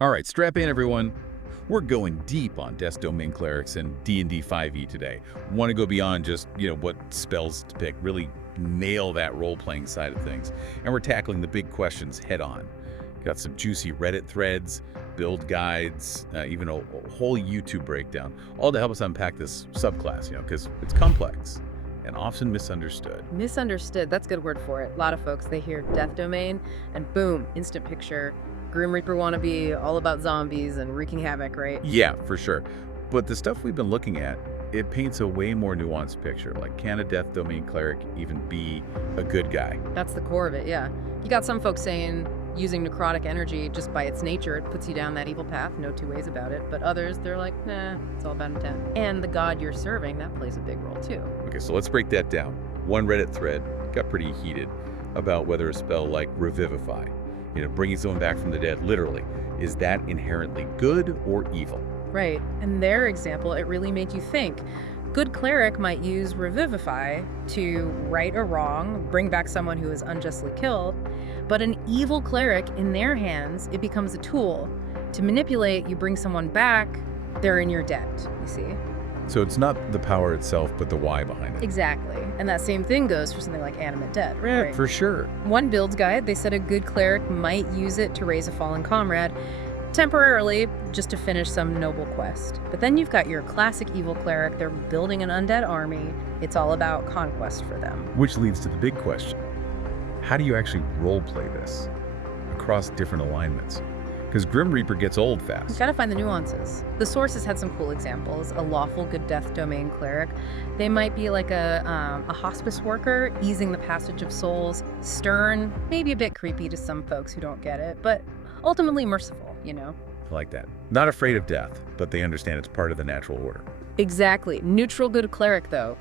All right, strap in, everyone. We're going deep on Death Domain Clerics and D&D 5e today. Want to go beyond just, what spells to pick, really nail that role-playing side of things. And we're tackling the big questions head on. Got some juicy Reddit threads, build guides, even a whole YouTube breakdown, all to help us unpack this subclass, because it's complex and often misunderstood. Misunderstood, that's a good word for it. A lot of folks, they hear Death Domain and boom, instant picture. Grim Reaper wannabe, all about zombies and wreaking havoc, right? Yeah, for sure. But the stuff we've been looking at, it paints a way more nuanced picture. Like, can a Death Domain Cleric even be a good guy? That's the core of it, yeah. You got some folks saying using necrotic energy just by its nature, it puts you down that evil path, no two ways about it. But others, they're like, nah, it's all about intent. And the god you're serving, that plays a big role too. Okay, so let's break that down. One Reddit thread got pretty heated about whether a spell like Revivify, bringing someone back from the dead, literally, is that inherently good or evil? Right, in their example, it really made you think. Good cleric might use Revivify to right a wrong, bring back someone who is unjustly killed, but an evil cleric, in their hands, it becomes a tool. To manipulate, you bring someone back, they're in your debt, you see? So it's not the power itself, but the why behind it. Exactly. And that same thing goes for something like Animate Dead, Yeah, right? for sure. One build guide, they said a good cleric might use it to raise a fallen comrade, temporarily, just to finish some noble quest. But then you've got your classic evil cleric, they're building an undead army, it's all about conquest for them. Which leads to the big question. How do you actually role-play this across different alignments? Because Grim Reaper gets old fast. You've got to find the nuances. The sources had some cool examples. A lawful good Death Domain Cleric. They might be like a hospice worker, easing the passage of souls. Stern, maybe a bit creepy to some folks who don't get it, but ultimately merciful, I like that. Not afraid of death, but they understand it's part of the natural order. Exactly. Neutral good cleric, though.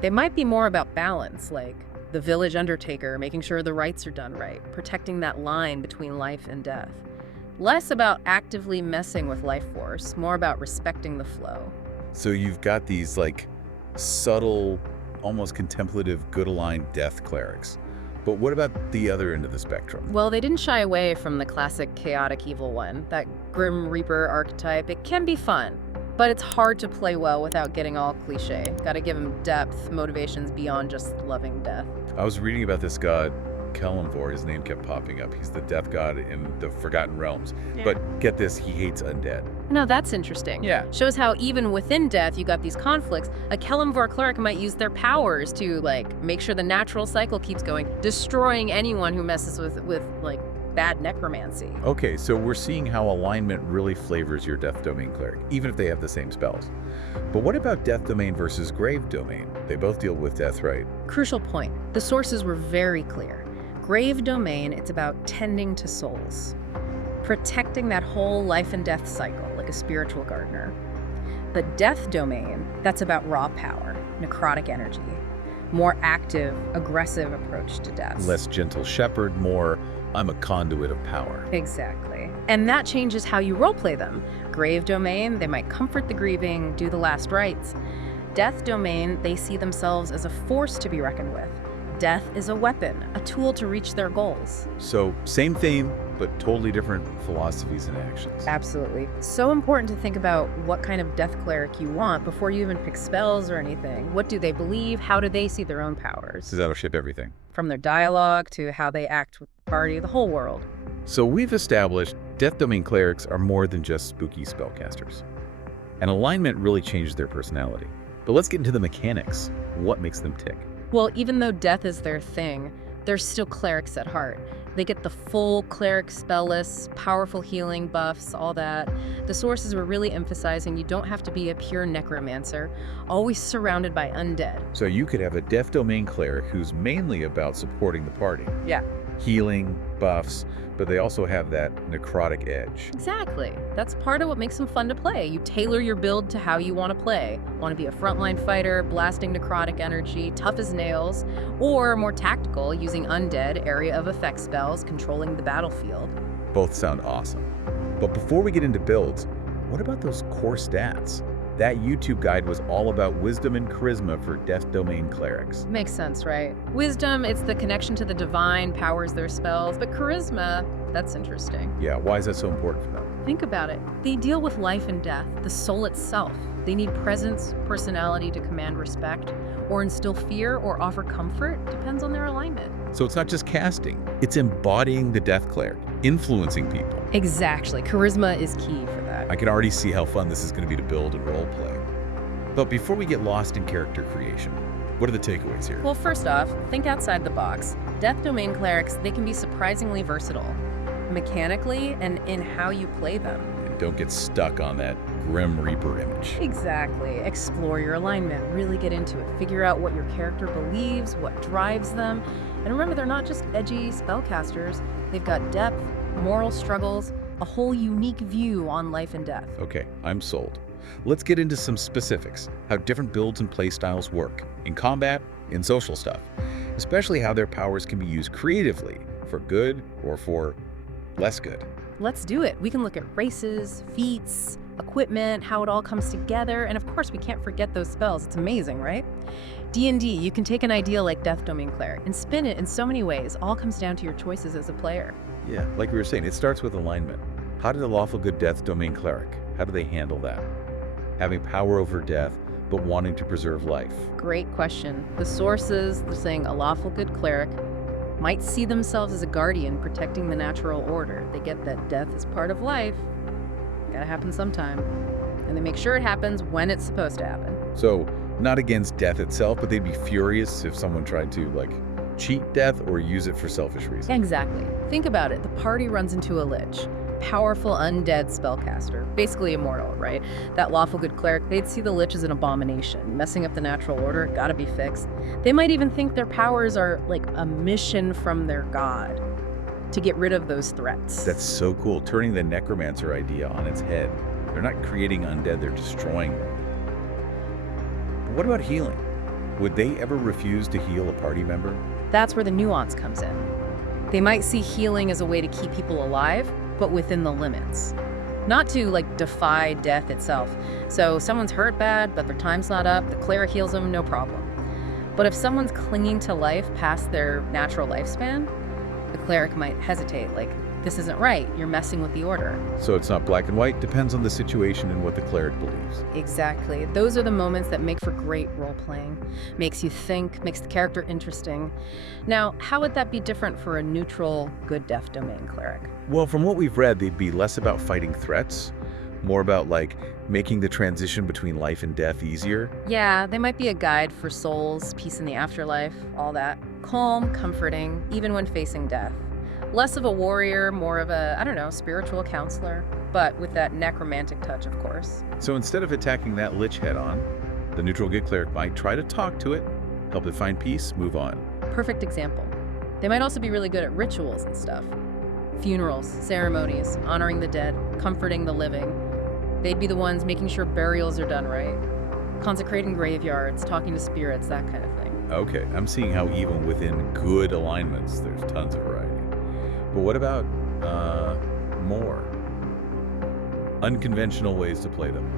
They might be more about balance, like the village undertaker, making sure the rites are done right, protecting that line between life and death. Less about actively messing with life force, more about respecting the flow. So you've got these subtle, almost contemplative, good-aligned death clerics. But what about the other end of the spectrum? Well, they didn't shy away from the classic chaotic evil one, that Grim Reaper archetype. It can be fun, but it's hard to play well without getting all cliche. Gotta give him depth, motivations beyond just loving death. I was reading about this god, Kelemvor. His name kept popping up. He's the death god in the Forgotten Realms. Yeah. But get this, he hates undead. No, that's interesting. Yeah. Shows how even within death, you got these conflicts. A Kelemvor cleric might use their powers to, make sure the natural cycle keeps going, destroying anyone who messes with bad necromancy. Okay, so we're seeing how alignment really flavors your Death Domain Cleric, even if they have the same spells. But what about Death Domain versus Grave Domain? They both deal with death, right? Crucial point. The sources were very clear. Grave Domain, it's about tending to souls, protecting that whole life and death cycle like a spiritual gardener. But Death Domain, that's about raw power, necrotic energy, more active, aggressive approach to death. Less gentle shepherd, more I'm a conduit of power. Exactly. And that changes how you roleplay them. Grave Domain, they might comfort the grieving, do the last rites. Death Domain, they see themselves as a force to be reckoned with. Death is a weapon, a tool to reach their goals. So same theme, but totally different philosophies and actions. Absolutely. So important to think about what kind of death cleric you want before you even pick spells or anything. What do they believe? How do they see their own powers? Because that'll shape everything. From their dialogue to how they act with the party, the whole world. So we've established Death Domain Clerics are more than just spooky spellcasters. And alignment really changes their personality. But let's get into the mechanics. What makes them tick? Well, even though death is their thing, they're still clerics at heart. They get the full cleric spell list, powerful healing buffs, all that. The sources were really emphasizing you don't have to be a pure necromancer, always surrounded by undead. So you could have a Death Domain Cleric who's mainly about supporting the party. Yeah. Healing, buffs, but they also have that necrotic edge. Exactly. That's part of what makes them fun to play. You tailor your build to how you want to play. Want to be a frontline fighter, blasting necrotic energy, tough as nails, or more tactical, using undead, area of effect spells, controlling the battlefield. Both sound awesome. But before we get into builds, what about those core stats? That YouTube guide was all about wisdom and charisma for Death Domain Clerics. Makes sense, right? Wisdom, it's the connection to the divine, powers their spells, but charisma, that's interesting. Yeah, why is that so important for them? Think about it. They deal with life and death, the soul itself. They need presence, personality to command respect, or instill fear or offer comfort, depends on their alignment. So it's not just casting, it's embodying the Death Cleric, influencing people. Exactly. Charisma is key for that. I can already see how fun this is going to be to build and roleplay. But before we get lost in character creation, what are the takeaways here? Well, first off, think outside the box. Death Domain Clerics, they can be surprisingly versatile, mechanically and in how you play them. And don't get stuck on that Grim Reaper image. Exactly. Explore your alignment, really get into it. Figure out what your character believes, what drives them. And remember, they're not just edgy spellcasters. They've got depth, moral struggles, a whole unique view on life and death. Okay, I'm sold. Let's get into some specifics, how different builds and playstyles work, in combat, in social stuff, especially how their powers can be used creatively, for good or for less good. Let's do it. We can look at races, feats, equipment, how it all comes together, and of course we can't forget those spells. It's amazing, right? D&D, you can take an idea like Death Domain Cleric and spin it in so many ways. All comes down to your choices as a player. Yeah, like we were saying, it starts with alignment. How did a lawful good Death Domain Cleric, how do they handle that? Having power over death, but wanting to preserve life. Great question. The sources, they're saying a lawful good cleric might see themselves as a guardian protecting the natural order. They get that death is part of life. Gotta happen sometime. And they make sure it happens when it's supposed to happen. So, not against death itself, but they'd be furious if someone tried to, cheat death or use it for selfish reasons. Exactly. Think about it. The party runs into a lich. Powerful undead spellcaster, basically immortal, right? That lawful good cleric, they'd see the lich as an abomination, messing up the natural order, gotta be fixed. They might even think their powers are like a mission from their god to get rid of those threats. That's so cool, turning the necromancer idea on its head. They're not creating undead, they're destroying them. But what about healing? Would they ever refuse to heal a party member? That's where the nuance comes in. They might see healing as a way to keep people alive, but within the limits. Not to defy death itself. So someone's hurt bad, but their time's not up, the cleric heals them, no problem. But if someone's clinging to life past their natural lifespan, the cleric might hesitate, this isn't right, you're messing with the order. So it's not black and white, depends on the situation and what the cleric believes. Exactly. Those are the moments that make for great role-playing. Makes you think, makes the character interesting. Now, how would that be different for a neutral, good Death Domain Cleric? Well, from what we've read, they'd be less about fighting threats, more about making the transition between life and death easier. Yeah, they might be a guide for souls, peace in the afterlife, all that. Calm, comforting, even when facing death. Less of a warrior, more of a, spiritual counselor, but with that necromantic touch, of course. So instead of attacking that lich head on, the neutral good cleric might try to talk to it, help it find peace, move on. Perfect example. They might also be really good at rituals and stuff. Funerals, ceremonies, honoring the dead, comforting the living. They'd be the ones making sure burials are done right. Consecrating graveyards, talking to spirits, that kind of thing. Okay, I'm seeing how even within good alignments, there's tons of variety. But what about more unconventional ways to play them?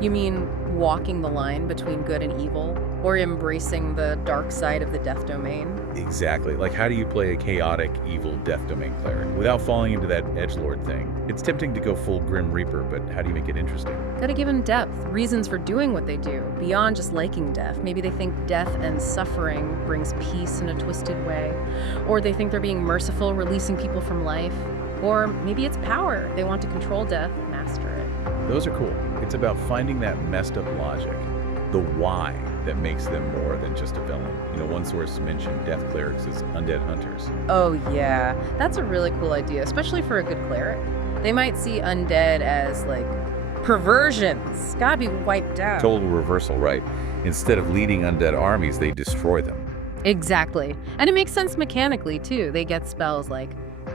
You mean walking the line between good and evil? Or embracing the dark side of the Death Domain? Exactly. How do you play a chaotic, evil Death Domain Cleric without falling into that edgelord thing? It's tempting to go full Grim Reaper, but how do you make it interesting? Gotta give them depth, reasons for doing what they do, beyond just liking death. Maybe they think death and suffering brings peace in a twisted way. Or they think they're being merciful, releasing people from life. Or maybe it's power. They want to control death, master it. Those are cool. It's about finding that messed up logic, the why that makes them more than just a villain. One source mentioned death clerics as undead hunters. Oh yeah, that's a really cool idea, especially for a good cleric. They might see undead as perversions, gotta be wiped out. Total reversal, right? Instead of leading undead armies, they destroy them. Exactly. And it makes sense mechanically too. They get spells like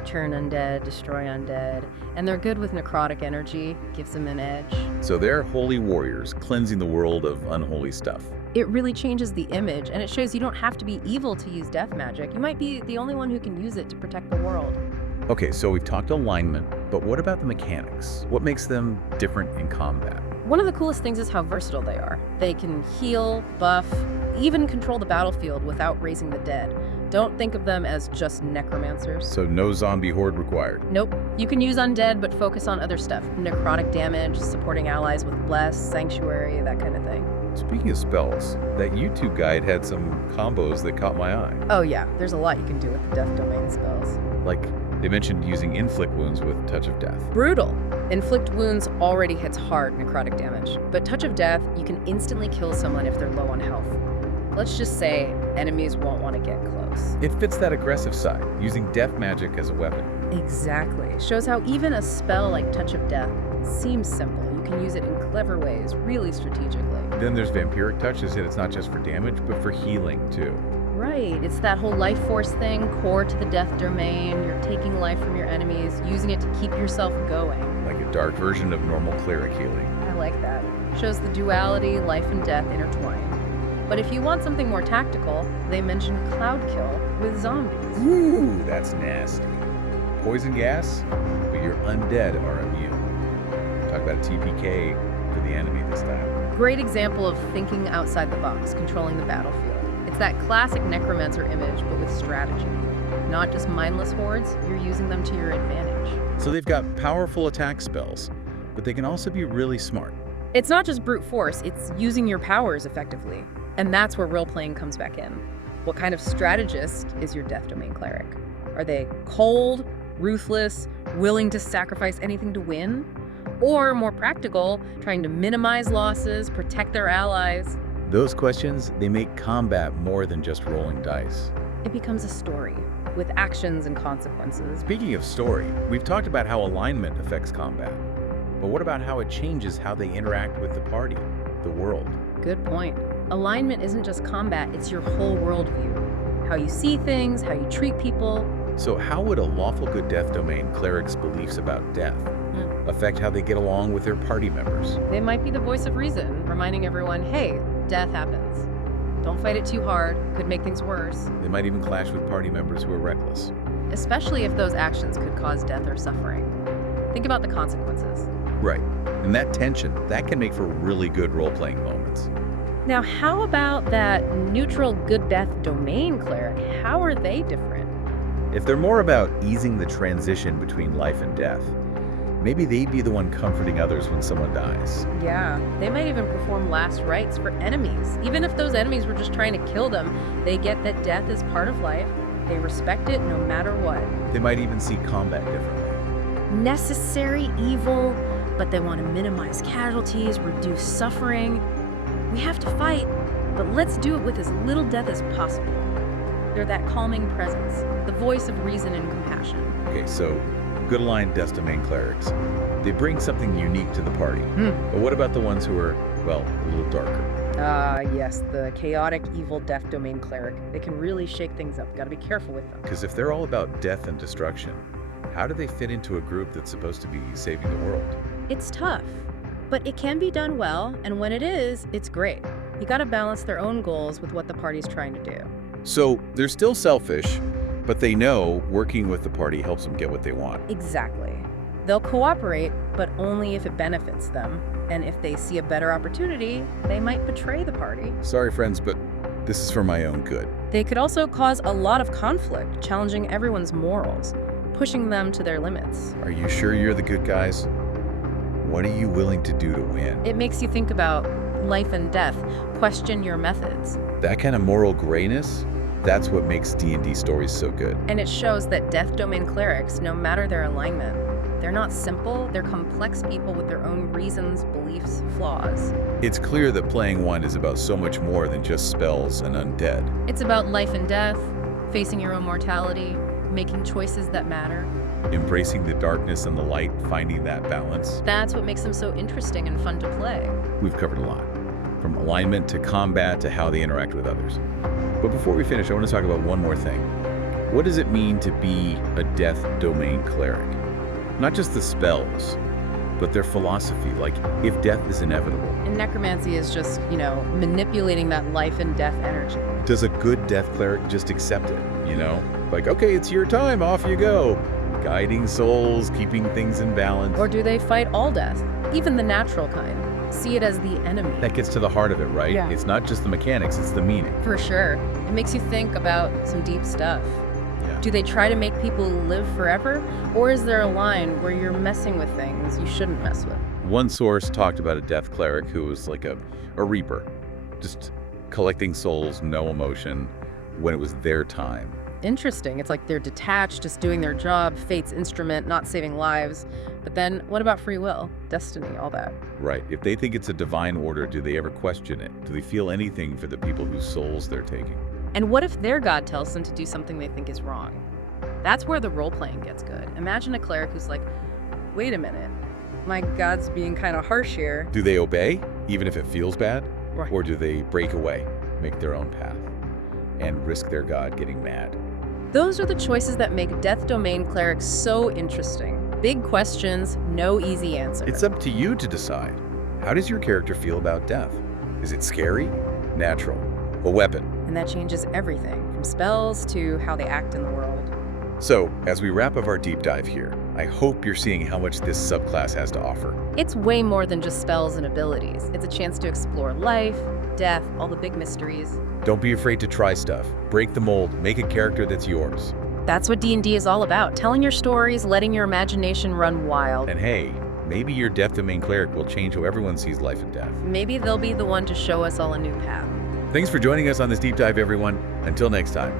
turn undead, destroy undead, and they're good with necrotic energy, gives them an edge. So they're holy warriors, cleansing the world of unholy stuff. It really changes the image, and it shows you don't have to be evil to use death magic. You might be the only one who can use it to protect the world. Okay, so we've talked alignment, but what about the mechanics? What makes them different in combat? One of the coolest things is how versatile they are. They can heal, buff, even control the battlefield without raising the dead. Don't think of them as just necromancers. So no zombie horde required. Nope. You can use undead, but focus on other stuff. Necrotic damage, supporting allies with Bless, Sanctuary, that kind of thing. Speaking of spells, that YouTube guide had some combos that caught my eye. Oh yeah, there's a lot you can do with the Death Domain spells. Like, they mentioned using Inflict Wounds with Touch of Death. Brutal. Inflict Wounds already hits hard necrotic damage, but Touch of Death, you can instantly kill someone if they're low on health. Let's just say enemies won't want to get close. It fits that aggressive side, using death magic as a weapon. Exactly. Shows how even a spell like Touch of Death seems simple. You can use it in clever ways, really strategically. Then there's Vampiric Touches, and it's not just for damage, but for healing, too. Right. It's that whole life force thing, core to the Death Domain. You're taking life from your enemies, using it to keep yourself going. Like a dark version of normal cleric healing. I like that. Shows the duality, life and death intertwined. But if you want something more tactical, they mention Cloud Kill with zombies. Ooh, that's nasty. Poison gas, but your undead are immune. Talk about a TPK for the enemy this time. Great example of thinking outside the box, controlling the battlefield. It's that classic necromancer image, but with strategy. Not just mindless hordes, you're using them to your advantage. So they've got powerful attack spells, but they can also be really smart. It's not just brute force, it's using your powers effectively. And that's where role-playing comes back in. What kind of strategist is your Death Domain Cleric? Are they cold, ruthless, willing to sacrifice anything to win? Or more practical, trying to minimize losses, protect their allies? Those questions, they make combat more than just rolling dice. It becomes a story, with actions and consequences. Speaking of story, we've talked about how alignment affects combat. But what about how it changes how they interact with the party, the world? Good point. Alignment isn't just combat, it's your whole worldview. How you see things, how you treat people. So how would a lawful good Death Domain Cleric's beliefs about death affect how they get along with their party members? They might be the voice of reason, reminding everyone, hey, death happens. Don't fight it too hard, could make things worse. They might even clash with party members who are reckless. Especially if those actions could cause death or suffering. Think about the consequences. Right. And that tension, that can make for really good role-playing moments. Now, how about that neutral good Death Domain Cleric? How are they different? If they're more about easing the transition between life and death, maybe they'd be the one comforting others when someone dies. Yeah, they might even perform last rites for enemies. Even if those enemies were just trying to kill them, they get that death is part of life. They respect it no matter what. They might even see combat differently. Necessary evil, but they want to minimize casualties, reduce suffering. We have to fight, but let's do it with as little death as possible. They're that calming presence, the voice of reason and compassion. Okay, so good aligned Death Domain Clerics. They bring something unique to the party. But what about the ones who are, well, a little darker? Yes, the chaotic, evil Death Domain Cleric. They can really shake things up. Gotta be careful with them. Because if they're all about death and destruction, how do they fit into a group that's supposed to be saving the world? It's tough, but it can be done well, and when it is, it's great. You gotta balance their own goals with what the party's trying to do. So they're still selfish, but they know working with the party helps them get what they want. Exactly. They'll cooperate, but only if it benefits them. And if they see a better opportunity, they might betray the party. Sorry, friends, but this is for my own good. They could also cause a lot of conflict, challenging everyone's morals, pushing them to their limits. Are you sure you're the good guys? What are you willing to do to win? It makes you think about life and death, question your methods. That kind of moral grayness, that's what makes D&D stories so good. And it shows that Death Domain Clerics, no matter their alignment, they're not simple, they're complex people with their own reasons, beliefs, flaws. It's clear that playing one is about so much more than just spells and undead. It's about life and death, facing your own mortality, making choices that matter. Embracing the darkness and the light, finding that balance. That's what makes them so interesting and fun to play. We've covered a lot, from alignment to combat to how they interact with others. But before we finish, I want to talk about one more thing. What does it mean to be a Death Domain Cleric? Not just the spells, but their philosophy, like if death is inevitable. And necromancy is just, manipulating that life and death energy. Does a good Death Cleric just accept it, Like, okay, it's your time, off you go. Guiding souls, keeping things in balance. Or do they fight all death? even the natural kind, see it as the enemy. That gets to the heart of it, right? Yeah. It's not just the mechanics, it's the meaning. For sure. It makes you think about some deep stuff. Yeah. Do they try to make people live forever? Or is there a line where you're messing with things you shouldn't mess with? One source talked about a death cleric who was like a reaper, just collecting souls, no emotion, when it was their time. Interesting. It's like they're detached, just doing their job, fate's instrument, not saving lives. But then what about free will, destiny, all that? Right. If they think it's a divine order, do they ever question it? Do they feel anything for the people whose souls they're taking? And what if their god tells them to do something they think is wrong? That's where the role-playing gets good. Imagine a cleric who's like, wait a minute, my god's being kind of harsh here. Do they obey, even if it feels bad? Right. Or do they break away, make their own path, and risk their god getting mad? Those are the choices that make Death Domain Clerics so interesting. Big questions, no easy answer. It's up to you to decide. How does your character feel about death? Is it scary, natural, a weapon? And that changes everything, from spells to how they act in the world. So, as we wrap up our deep dive here, I hope you're seeing how much this subclass has to offer. It's way more than just spells and abilities. It's a chance to explore life, death, all the big mysteries. Don't be afraid to try stuff. Break the mold, make a character that's yours. That's what D&D is all about, telling your stories, letting your imagination run wild. And hey, maybe your Death Domain Cleric will change how everyone sees life and death. Maybe they'll be the one to show us all a new path. Thanks for joining us on this deep dive, everyone. Until next time.